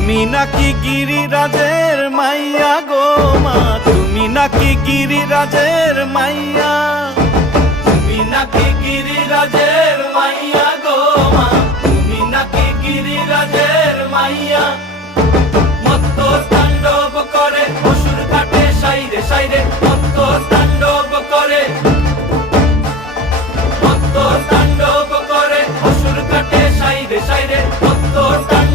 তুমি নাকি গিরিরাজের মাইয়া গো মা, তুমি নাকি গিরিরাজের মাইয়া, তুমি নাকি গিরিরাজের মাইয়া গো মা, তুমি নাকি গিরিরাজের মাইয়া। মত্ত তাণ্ডব করে অসুর কাটে সাইরে সাইরে, মত্ত তাণ্ডব করে, মত্ত তাণ্ডব করে অসুর কাটে সাইরে সাইরে, মত্ত তাণ্ডব